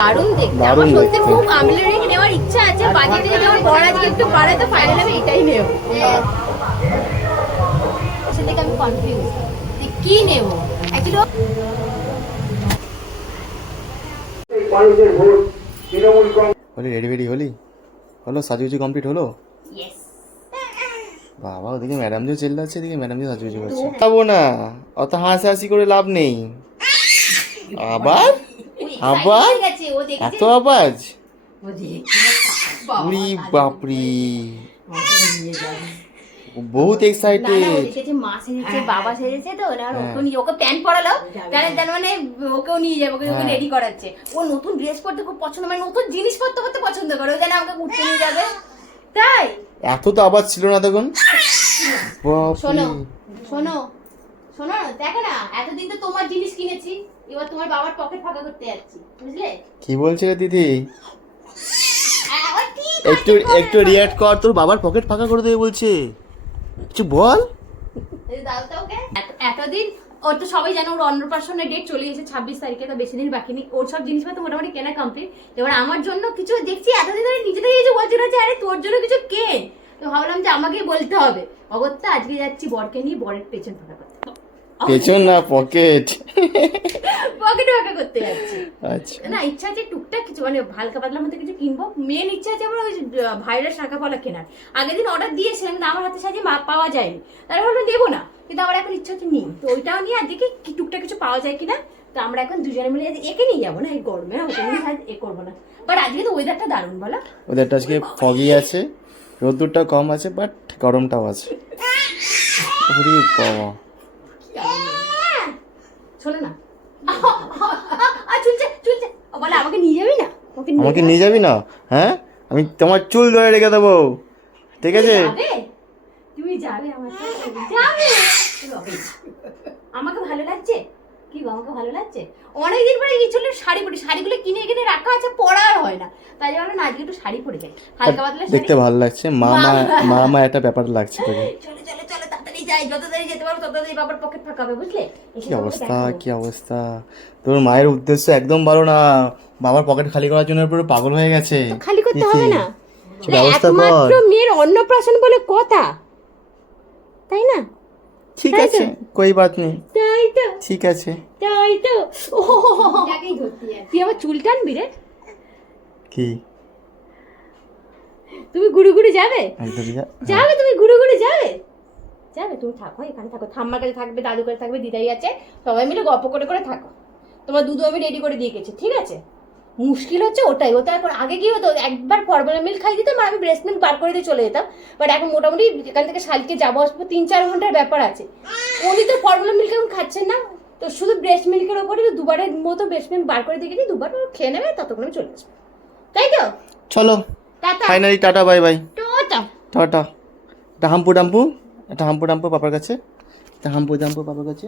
দারুণ দেখতে। আমার সত্যি খুব আমলের নেওয়ার ইচ্ছা আছে বাজেটে যদি বড় আজকে একটু বাড়ায় তো ফাইনাল আমি এটাই নেব। সেদিকে আমি কনফিউজ কি নেব? অ্যাকচুয়ালি মানুষের ভোট তৃণমূল কংগ্রেস। হলি রেডি রেডি হলি? হলো কমপ্লিট হলো? বাবা ওদিকে ম্যাডাম যে চেল্লাচ্ছে এদিকে ম্যাডাম যে সাজুগুজি করছে। না। অত হাসাহাসি করে লাভ নেই। আবার? আবার? গেছে ও দেখেছে? এত আওয়াজ? উরি বাপরি। বহুত এক্সাইটেড না মা সেজেছে হ্যাঁ। বাবা সেজেছে তো না ওকে নিয়ে ওকে প্যান্ট পরালো তাহলে তার মানে ওকেও নিয়ে যাবে ওকে ওকে হ্যাঁ। রেডি করাচ্ছে। ও নতুন ড্রেস পরতে খুব পছন্দ মানে নতুন পরতে পছন্দ করে ওই জন্য আমাকে ঘুরতে নিয়ে যাবে। তাই? এত তো আওয়াজ ছিল না তখন? শোনো শোনো শোনো না, দেখো না এতদিন তো তোমার জিনিস কিনেছি এবার তোমার বাবার পকেট ফাঁকা করতে যাচ্ছি বুঝলে? কি বলছে রে দিদি একটু একটু রিয়াক্ট কর তোর বাবার পকেট ফাঁকা করে দেবে বলছে। কিছু বল। দাও তো ওকে। এতদিন ওর তো সবাই জানো ওর অন্নপ্রাশনের ডেট চলে গেছে ছাব্বিশ তারিখে তো বেশি দিন বাকি নেই। ওর সব জিনিসপত্র মোটামুটি কেনা কমপ্লিট এবার আমার জন্য কিছু দেখছি এতদিন ধরে নিজে থেকে কিছু বলছিল যে আরে তোর জন্য কিছু কেন? তো ভাবলাম যে আমাকেই বলতে হবে। অগত্যা আজকে যাচ্ছি বরকে নিয়ে বরের পেছন ফাঁকা করতে। পেছন না পকেট পকেট ফাঁকা করতে যাচ্ছি। আচ্ছা। না ইচ্ছা আছে টুকটাক কিছু মানে হালকা পাতলার মধ্যে কিছু কিনবো। মেন ইচ্ছা আছে আমার ওই ভাইরাস শাখা পালা কেনার। আগের দিন অর্ডার দিয়েছিলাম কিন্তু আমার হাতে সাজিয়ে পাওয়া যায়নি। তারপর ভাবলাম দেবো না। কিন্তু আমার এখন ইচ্ছা হচ্ছে নিই। তো ওইটাও নিয়ে আর দেখি কি টুকটাক কিছু পাওয়া যায় কিনা। তো আমরা এখন দুজনে মিলে একে নিয়ে যাব না? এই গরমে না ওকে নিয়ে এ করব না। বাট আজকে তো ওয়েদারটা দারুণ বলো। ওদেরটা আজকে ফগি আছে। রোদ্দুরটা কম আছে বাট গরমটাও আছে। বাবা। শোনো না। চুলছে চুলছে বলে আমাকে নিয়ে যাবি না? আমাকে নিয়ে যাবি না? হ্যাঁ? আমি তোমার চুল ধরে রেখে দেবো। ঠিক আছে? যাবে? তুমি যাবে আমার যাবে। যাবে। আমাকে ভালো লাগছে? কি আমাকে ভালো লাগছে? অনেকদিন পরে এই চুলের শাড়ি পরি শাড়িগুলো কিনে এখানে রাখা আছে পরা আর হয় না। তাই জন্য না আজকে একটু শাড়ি পরে যাই। হালকা পাতলা দেখতে ভালো লাগছে। মা মা মা মা একটা ব্যাপার লাগছে তোকে। চলো চলো। যাই যত তত বাবার পকেট ফাঁকা হবে বুঝলে? কি অবস্থা কি অবস্থা? তোর মায়ের উদ্দেশ্য একদম ভালো না। বাবার পকেট খালি করার জন্য পুরো পাগল হয়ে গেছে। খালি করতে হবে না। ব্যবস্থা কর। একমাত্র মেয়ের অন্নপ্রাশন বলে কথা। তাই না? ঠিক আছে কই বাত নেই তাই তো? ঠিক আছে। তাই তো? ও তুই আবার চুল টানবি রে? কি? তুমি গুড়ু গুড়ু যাবে যাবে তুমি গুড়ু গুড়ু যাবে? যাবে তুমি থাকো এখানে থাকো। ঠাম্মার কাছে থাকবে দাদু কাছে থাকবে দিদাই আছে সবাই মিলে গল্প করে করে থাকো। তোমার দুধ আমি রেডি করে দিয়ে গেছি ঠিক আছে? মুশকিল হচ্ছে ওটাই ওটা এখন আগে কি হতো একবার ফর্মাল মিল্ক খাই দিতাম আর আমি ব্রেস্ট মিল্ক বার করে দিয়ে চলে যেতাম। বাট এখন মোটামুটি এখান থেকে শালকে যাব আসব তিন চার ঘণ্টার ব্যাপার আছে। উনি তো ফর্মুলা মিল্ক এখন খাচ্ছেন না তো শুধু ব্রেস্ট মিল্কের ওপরে দুবারের মতো ব্রেস্ট মিল্ক বার করে দিয়ে গেছি দুবার ও খেয়ে নেবে ততক্ষণ আমি চলে আসব। তাই তো? চলো tata. Finally tata bye bye tata. Tata. ডাম্পু ডাম্পু একটা হাম্পু ডাম্পু পাপার কাছে। একটা হাম্পু ডাম্পু পাপার কাছে।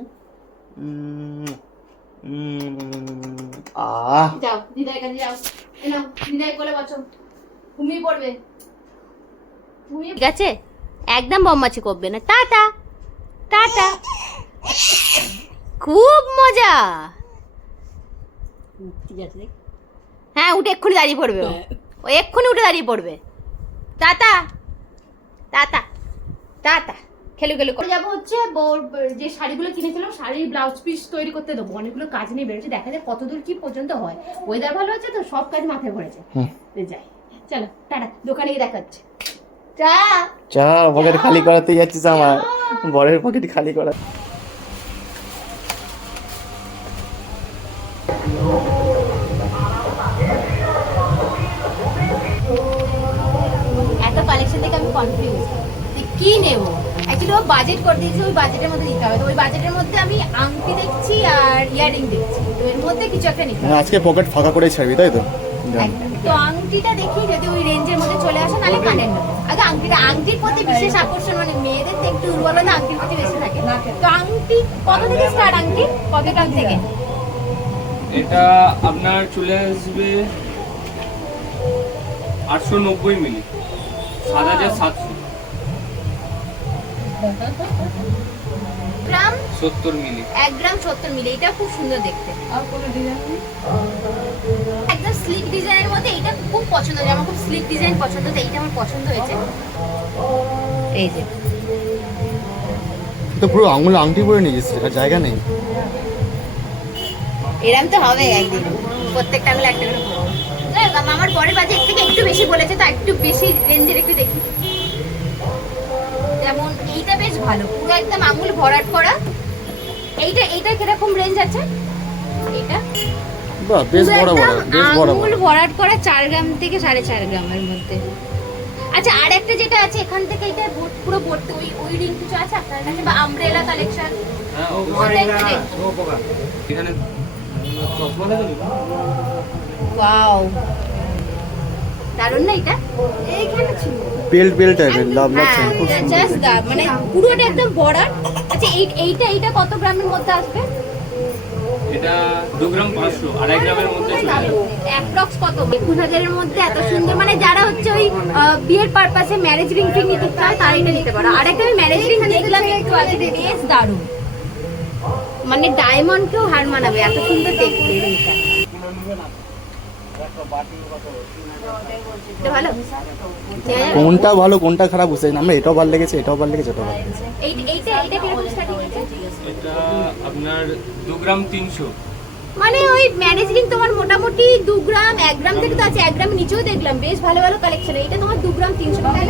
আহ। যাও দিদার কাছে যাও। এ নাও কোলে বসো। ঘুমিয়ে পড়বে। ঘুমিয়ে ঠিক একদম বম্মাছি করবে না। টাটা। টাটা। খুব মজা। হ্যাঁ উঠে এক্ষুনি দাঁড়িয়ে পড়বে ও। ও এক্ষুনি উঠে দাঁড়িয়ে পড়বে। টাটা। টাটা। টাটা। খেলু খেলু করে। যাব হচ্ছে যে শাড়িগুলো কিনেছিলাম শাড়ির ব্লাউজ পিস তৈরি করতে দেবো। অনেকগুলো কাজ নিয়ে বেরোচ্ছে দেখা যায় কতদূর কি পর্যন্ত হয়। ওয়েদার ভালো আছে তো সব কাজ মাথায় পড়েছে। যাই। চলো টাটা দোকানে গিয়ে দেখা হচ্ছে চা! চা পকেট খালি করাতে যাচ্ছিস আমার। বরের পকেট খালি করা। এত কালেকশন দেখে আমি কনফিউজ কি নেব? অ্যাকচুয়ালি বাজেট করে দিয়েছে ওই বাজেটের মধ্যে নিতে হবে। তো ওই বাজেটের মধ্যে আমি আংটি দেখছি আর ইয়ারিং দেখছি। তো এর মধ্যে কিছু একটা নিতে হবে। মানে আজকে পকেট ফাঁকা করে ছাড়বি তাই তো? তো আংটিটা দেখি যদি ওই রেঞ্জের মধ্যে চলে আসে তাহলে কানের নেব আচ্ছা আংটিটা আংটির প্রতি বিশেষ আকর্ষণ মানে মেয়েদের তো একটু দুর্বলতা আংটির প্রতি বেশি থাকে। তো আংটি কত থেকে স্টার্ট আংটি? কত দাম থেকে। এটা আপনার চলে আসবে আটশো নব্বই মিলি। সাত হাজার সাতশো। গ্রাম? সত্তর মিলি। এক গ্রাম সত্তর মিলি এটা খুব সুন্দর দেখতে। একদম স্লিক ডিজাইনের মধ্যে এটা খুব পছন্দ হয়েছে আমার খুব স্লিক ডিজাইন পছন্দ তো এইটা আমার পছন্দ হয়েছে। এই যে। তো পুরো আঙুল আংটি পরে নিয়ে গেছে আর জায়গা নেই। এরকম তো হবে একদিন প্রত্যেকটা গুলো একটা করে আমার পরের বাজে এর থেকে একটু বেশি বলেছে তো একটু বেশি রেঞ্জের একটু দেখি। যেমন এইটা বেশ ভালো। পুরো একদম আঙুল ভরাট করা। এইটা এইটা কীরকম রেঞ্জ আছে? এইটা? বাহ বেশ বড় বড় বেশ বড় আঙুল ভরাট করা চার গ্রাম থেকে সাড়ে চার গ্রামের মধ্যে। আচ্ছা আর একটা যেটা আছে এখান থেকে এটা পুরো ভর্তি ওই ওই রিং কিছু আছে আপনার কাছে বা আমব্রেলা কালেকশন হ্যাঁ ওটা এখানে চশমা দেখুন ওয়াও দারুণ না এটা? এইখানে ছিল। বেল্ট বেল্ট টাইপের লাভ হ্যাঁ খুব সুন্দর। জাস্ট। মানে পুরোটা একদম আচ্ছা এই এইটা এইটা কত গ্রামের মধ্যে আসবে? এটা দু গ্রাম পাঁচশো আড়াই গ্রামের মধ্যে চলে অ্যাপ্রক্স কত? একুশ হাজারের মধ্যে এত সুন্দর মানে যারা হচ্ছে ওই আহ, বিয়ের পারপাসে ম্যারেজ রিং ফিং নিতে চায় তারা এটা নিতে পারো। আর একটা আমি ম্যারেজ রিং দেখলাম একটু আগে বেশ দারুণ। মানে ডায়মন্ডকেও হার মানাবে এত সুন্দর দেখতে রিংটা কোনটা ভালো কোনটা খারাপ বুঝতে না। আমরা এটাও ভালো লেগেছে এটাও ভালো লেগেছে এটাও ভালো লেগেছে। এটা আপনার দু গ্রাম তিনশো। মানে ওই ম্যারেজ রিং তোমার মোটামুটি দু গ্রাম এক গ্রাম থেকে তো আছে এক গ্রাম নিচেও দেখলাম। বেশ ভালো ভালো কালেকশন এটা তোমার দু গ্রাম তিনশো টাকা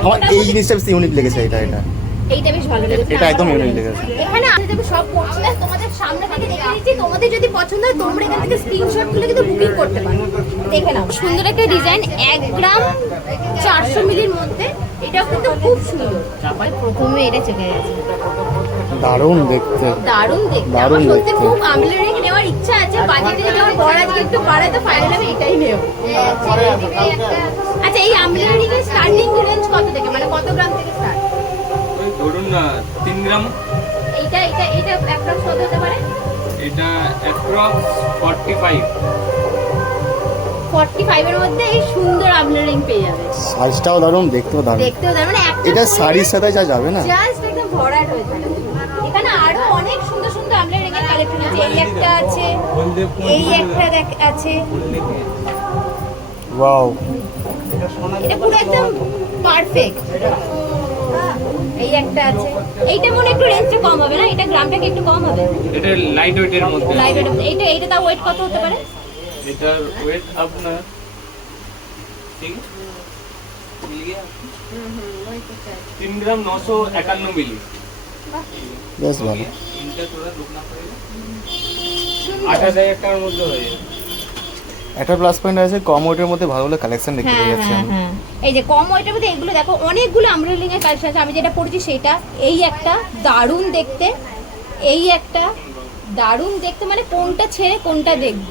আমার এই জিনিসটা বেশি ইউনিক লেগেছে এটা এটা। এইটা বেশ ভালো লেগেছে। এটা একদম ইউনিক লেগেছে। এখানে আমি যাবে সব পড়ছি না তোমাদের সামনে থেকে দেখে নিচ্ছি তোমাদের যদি পছন্দ হয় তোমরা এখান থেকে স্ক্রিনশট তুলে কিন্তু বুকিং করতে পারো। দেখে নাও। সুন্দর একটা ডিজাইন এক গ্রাম চারশো মিলির মধ্যে। এটাও কিন্তু খুব সুন্দর। প্রথমে এটা চেপে গেছে। দারুণ দেখতে। দারুণ দেখতে। দারুণ আমার দেখতে। খুব আমলের নেওয়ার ইচ্ছা আছে বাজেটে যদি আমার বড় আজকে একটু বাড়ায় তো ফাইনালি আমি এটাই নেব। আচ্ছা এই আমলের রিং এর স্টার্টিং রেঞ্জ কত থেকে? মানে অ্যাপ্রক্স ফর্টি ফাইভ ফর্টি ফাইভের মধ্যে এই সুন্দর পেয়ে যাবে। সাইজটাও দারুণ দেখতেও দারুণ। দেখতেও দারুণ। মানে এটা শাড়ির সাথে যা যাবে না? জাস্ট একদম ভরাট হয়ে যাবে। এখানে আরও অনেক সুন্দর সুন্দর আমলের রিং কালেকশন আছে। এই একটা আছে এই একটা দেখ- আছে। ওয়াও এটা পুরো একদম পারফেক্ট এই একটা আছে। এইটা মনে একটু রেঞ্জটা কম হবে না? এটা গ্রামটাকে একটু কম হবে? এটা লাইট ওয়েটের মধ্যে। লাইট ওয়েট এইটা এইটা তার ওয়েট কত হতে পারে? এটার ওয়েট আপনার ঠিক তিন গ্রাম নশো একান্ন মিলি। বেশ ভালো। আঠাশ হাজার টাকার মধ্যে হয়ে যাবে। একটা প্লাস পয়েন্ট আছে কম ওয়েটের মধ্যে ভালো ভালো কালেকশন দেখতে পেয়ে যাচ্ছি আমি। হ্যাঁ। এই যে কম ওয়েটের মধ্যে এগুলো দেখো অনেকগুলো আমব্রেলিং এর কালেকশন আছে। আমি যেটা পড়ছি সেটা এই একটা দারুণ দেখতে এই একটা দারুণ দেখতে মানে কোনটা ছেড়ে কোনটা দেখব।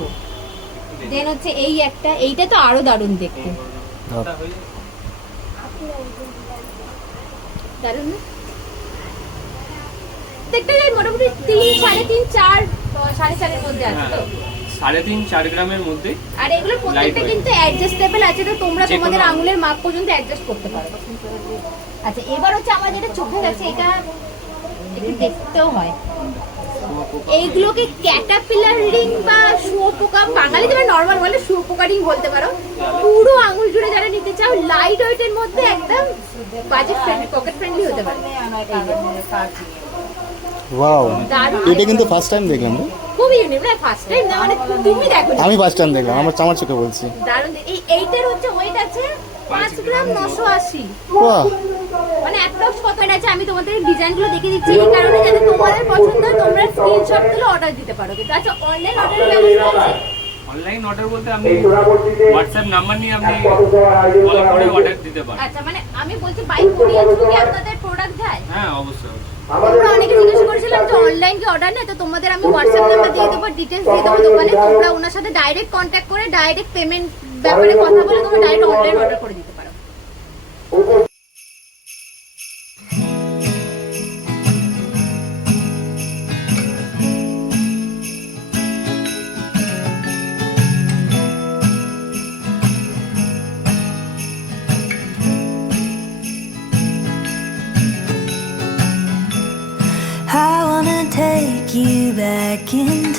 দেন হচ্ছে এই একটা এইটা তো আরও দারুণ দেখতে। ধর। দারুণ না? দেখতে যাই মোটামুটি তিন সাড়ে তিন চার সাড়ে চারের মধ্যে আছে হ্যাঁ। তো সাড়ে তিন চার গ্রামের মধ্যে আর এগুলো প্রত্যেকটা কিন্তু অ্যাডজাস্টেবল আছে তো তোমরা তোমাদের আঙুলের মাপ পর্যন্ত অ্যাডজাস্ট করতে পারো। আচ্ছা এবার হচ্ছে আমার যেটা চোখে গেছে এটা একটু দেখতেও হয়। এইগুলোকে ক্যাটাপিলার রিং বা শুয়োপোকা বাঙালি তোমরা নর্মাল বলে শুয়োপোকা রিং বলতে পারো পুরো আঙুল জুড়ে যারা নিতে চাও লাইট ওয়েটের মধ্যে একদম বাজেট ফ্রেন্ডলি পকেট ফ্রেন্ডলি হতে পারে। ওয়াও এটা কিন্তু ফার্স্ট টাইম দেখলাম রে। খুবই ইউনিক না ফার্স্ট টাইম না মানে তুমি দেখো আমি ফার্স্ট টাইম দেখলাম আমার চামার চোখে বলছি। দারুণ এই এইটার হচ্ছে ওয়েট আছে পাঁচ গ্রাম নশো আশি। বাহ। মানে অ্যাপ্রক্স কত আছে আমি তোমাদের ডিজাইনগুলো দেখে দিচ্ছি এই কারণে যাতে তোমাদের পছন্দ হয় তোমরা স্ক্রিনশট তুলে অর্ডার দিতে পারো। কিন্তু আচ্ছা অনলাইন অর্ডারের ব্যবস্থা আছে? অনলাইন অর্ডার বলতে আপনি হোয়াটসঅ্যাপ নাম্বার নিয়ে আপনি কল করে অর্ডার দিতে পারেন। আচ্ছা মানে আমি বলছি বাইক কোরিয়ার থ্রু কি আপনাদের প্রোডাক্ট যায় হ্যাঁ অবশ্যই। তোমরা অনেকে জিজ্ঞাসা করেছিলাম যে অনলাইন কি অর্ডার নেই তো তোমাদের আমি হোয়াটসঅ্যাপ নাম্বার দিয়ে দেবো ডিটেলস দিয়ে দেবো দোকানে। তোমরা ওনার সাথে ডাইরেক্ট কন্ট্যাক্ট করে ডাইরেক্ট পেমেন্ট ব্যাপারে কথা বলে তোমরা ডাইরেক্ট অনলাইন অর্ডার করে দিতে again.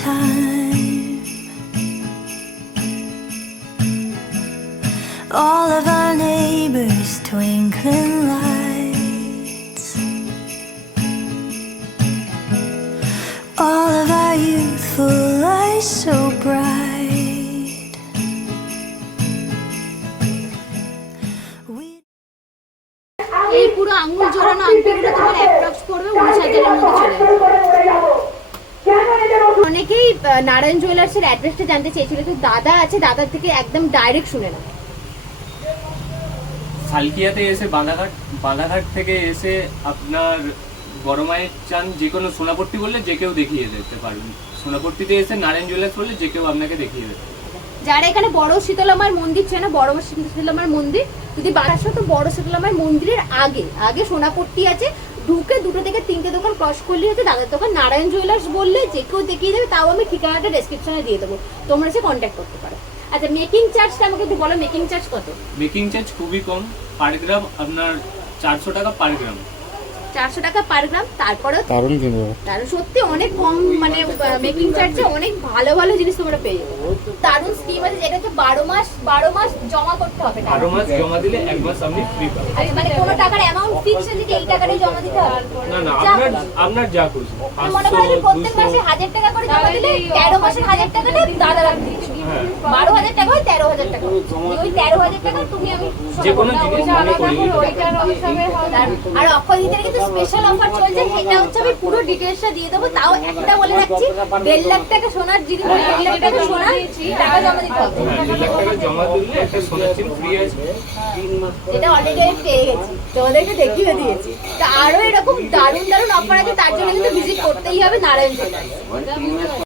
নারায়ণ জুয়েলার্সের অ্যাড্রেসটা জানতে চেয়েছিল। তো দাদা আছে দাদার থেকে একদম ডাইরেক্ট শুনে না সালকিয়াতে এসে বাঁধাঘাট বাঁধাঘাট থেকে এসে আপনার বড় মায়ের চান যে কোনো সোনাপট্টি বললে যে কেউ দেখিয়ে দিতে পারবেন। সোনাপট্টিতে এসে নারায়ণ জুয়েলার্স বললে যে কেউ আপনাকে দেখিয়ে দেবে যারা এখানে বড় শীতলামার মন্দির চেনে বড় শীতলামার মন্দির যদি বারাসা তো বড় শীতলামার মন্দিরের আগে আগে সোনাপট্টি আছে ঢুকে দুটো থেকে তিনটে দোকান ক্রস করলে হচ্ছে দাদার দোকান। নারায়ণ জুয়েলার্স বললে যে কেউ দেখিয়ে দেবে, তাও আমি ঠিকানাটা ডেসক্রিপশনে দিয়ে দেবো। তোমরা সে কন্ট্যাক্ট করতে পারো। আচ্ছা মেকিং চার্জটা আমাকে একটু বলো মেকিং চার্জ কত? মেকিং চার্জ খুবই কম। পার গ্রাম আপনার চারশো টাকা পার গ্রাম চারশো টাকা পার গ্রাম তারপরেও দারুণ কিনবো দারুণ সত্যি অনেক কম মানে মেকিং চার্জে অনেক ভালো ভালো জিনিস তোমরা পেয়ে যাবে। দারুণ স্কিম আছে যেটা হচ্ছে বারো মাস বারো মাস জমা করতে হবে বারো মাস জমা দিলে এক মাস আপনি ফ্রি পাবেন। মানে কোনো টাকার অ্যামাউন্ট ফিক্স আছে যে এই টাকাটাই জমা দিতে হবে। না না আপনার আপনার যা খুশি মনে পাঁচশো করো যে প্রত্যেক মাসে হাজার টাকা করে জমা দিলে তেরো মাসের হাজার টাকাটা দাদা রাখতে দিচ্ছি। বারো হাজার টাকা হয় তেরো হাজার টাকা ওই তেরো হাজার টাকা তুমি আমি যে কোনো জিনিস মনে করিয়ে দিতে আর- অক্ষয় কিন্তু স্পেশাল অফার চলছে সেটা হচ্ছে আমি পুরো ডিটেলসটা দিয়ে দেবো তাও একটা বলে রাখছি দেড় লাখ টাকা সোনার জিনিস দেড় লাখ টাকা সোনা টাকা জমা দিতে হবে হ্যাঁ দু লাখ টাকা জমা দিলে একটা সোনার চেন ফ্রি আছে এটা অলরেডি আমি পেয়ে গেছি তোমাদেরকে দেখিয়ে দিয়েছি তা আরও এরকম দারুণ দারুণ অফার আছে তার জন্য কিন্তু ভিজিট করতেই হবে নারায়ণ